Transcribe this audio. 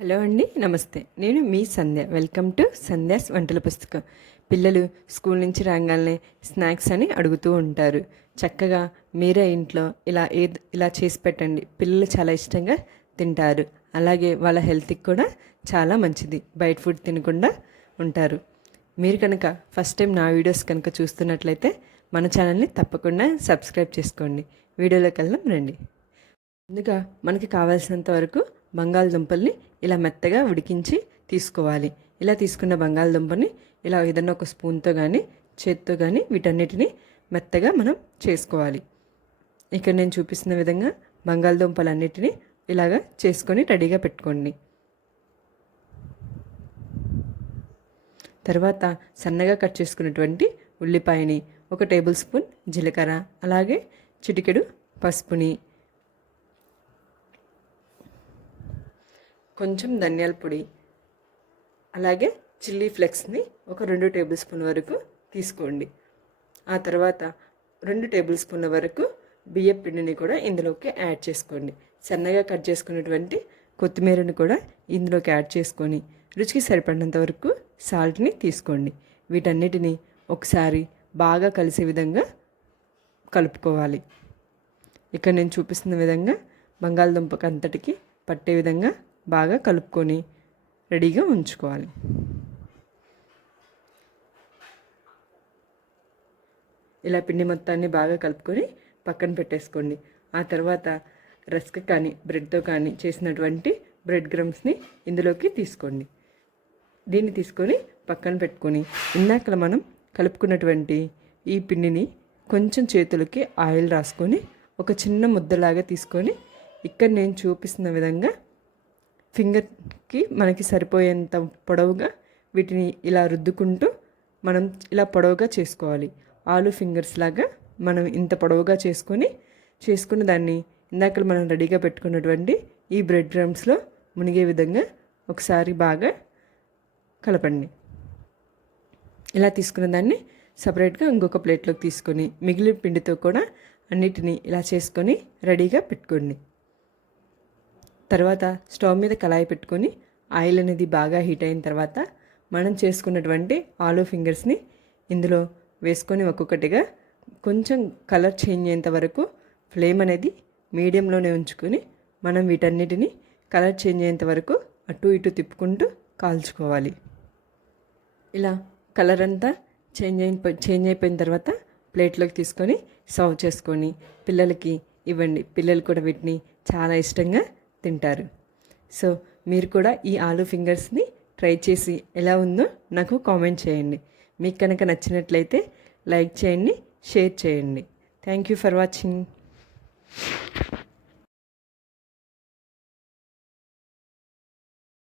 Hello అండి, నమస్తే. నేను మీ సంధ్య. వెల్కమ్ టు సంధ్యాస్ వంటల పుస్తకం. పిల్లలు స్కూల్ నుంచి రాగానే స్నాక్స్ అని అడుగుతూ ఉంటారు. చక్కగా మీరే ఇంట్లో ఇలా చేసి పెట్టండి. పిల్లలు చాలా ఇష్టంగా తింటారు. అలాగే వాళ్ళ హెల్త్కి కూడా చాలా మంచిది. బయట ఫుడ్ తినకుండా ఉంటారు. మీరు కనుక ఫస్ట్ టైం నా వీడియోస్ కనుక చూస్తున్నట్లయితే మన ఛానల్ని తప్పకుండా సబ్స్క్రైబ్ చేసుకోండి. వీడియోలోకి వెళ్దాం రండి. ముందుగా మనకి కావాల్సినంత వరకు బంగాళదుంపల్ని ఇలా మెత్తగా ఉడికించి తీసుకోవాలి. ఇలా తీసుకున్న బంగాళదుంపని ఇలా ఏదన్నా ఒక స్పూన్తో కానీ చేత్తో కానీ వీటన్నిటిని మెత్తగా మనం చేసుకోవాలి. ఇక్కడ నేను చూపిస్తున్న విధంగా బంగాళదుంపలన్నిటిని ఇలాగా చేసుకొని రెడీగా పెట్టుకోండి. తర్వాత సన్నగా కట్ చేసుకున్నటువంటి ఉల్లిపాయని, 1 టేబుల్ స్పూన్ జీలకర్ర, అలాగే చిటికెడు పసుపుని, కొంచెం ధనియాల పొడి, అలాగే చిల్లీ ఫ్లేక్స్ని ఒక 2 టేబుల్ స్పూన్ వరకు తీసుకోండి. ఆ తర్వాత 2 టేబుల్ స్పూన్ల వరకు బియ్యం పిండిని కూడా ఇందులోకి యాడ్ చేసుకోండి. సన్నగా కట్ చేసుకున్నటువంటి కొత్తిమీరని కూడా ఇందులోకి యాడ్ చేసుకొని రుచికి సరిపడినంత వరకు సాల్ట్ని తీసుకోండి. వీటన్నిటిని ఒకసారి బాగా కలిసే విధంగా కలుపుకోవాలి. ఇక్కడ నేను చూపిస్తున్న విధంగా బంగాళదుంపకు అంతటికి పట్టే విధంగా బాగా కలుపుకొని రెడీగా ఉంచుకోవాలి. ఇలా పిండి మొత్తాన్ని బాగా కలుపుకొని పక్కన పెట్టేసుకోండి. ఆ తర్వాత రస్క్ కానీ బ్రెడ్తో కానీ చేసినటువంటి బ్రెడ్ క్రమ్స్ని ఇందులోకి తీసుకోండి. దీన్ని తీసుకొని పక్కన పెట్టుకొని ఇందాక మనం కలుపుకున్నటువంటి ఈ పిండిని కొంచెం చేతులకి ఆయిల్ రాసుకొని ఒక చిన్న ముద్దలాగా తీసుకొని ఇక్కడ నేను చూపిస్తున్న విధంగా ఫింగర్కి మనకి సరిపోయేంత పొడవుగా వీటిని ఇలా రుద్దుకుంటూ మనం ఇలా పొడవుగా చేసుకోవాలి. ఆలు ఫింగర్స్ లాగా మనం ఇంత పొడవుగా చేసుకుని దాన్ని ఇందాక మనం రెడీగా పెట్టుకున్నటువంటి ఈ బ్రెడ్ క్రమ్స్లో మునిగే విధంగా ఒకసారి బాగా కలపండి. ఇలా తీసుకున్న దాన్ని సపరేట్గా ఇంకొక ప్లేట్లోకి తీసుకొని మిగిలిన పిండితో కూడా అన్నిటినీ ఇలా చేసుకొని రెడీగా పెట్టుకోండి. తర్వాత స్టవ్ మీద కళాయి పెట్టుకొని ఆయిల్ అనేది బాగా హీట్ అయిన తర్వాత మనం చేసుకున్నటువంటి ఆలు ఫింగర్స్ని ఇందులో వేసుకొని ఒక్కొక్కటిగా కొంచెం కలర్ చేంజ్ అయ్యేంత వరకు ఫ్లేమ్ అనేది మీడియంలోనే ఉంచుకొని మనం వీటన్నిటిని కలర్ చేంజ్ అయ్యేంత వరకు అటు ఇటు తిప్పుకుంటూ కాల్చుకోవాలి. ఇలా కలర్ అంతా చేంజ్ అయిపోయిన తర్వాత ప్లేట్లోకి తీసుకొని సర్వ్ చేసుకొని పిల్లలకి ఇవ్వండి. పిల్లలు కూడా వీటిని చాలా ఇష్టంగా తింటారు. సో మీరు కూడా ఈ ఆలు ఫింగర్స్ని ట్రై చేసి ఎలా ఉందో నాకు కామెంట్ చేయండి. మీకు కనుక నచ్చినట్లయితే లైక్ చేయండి, షేర్ చేయండి. Thank you for watching.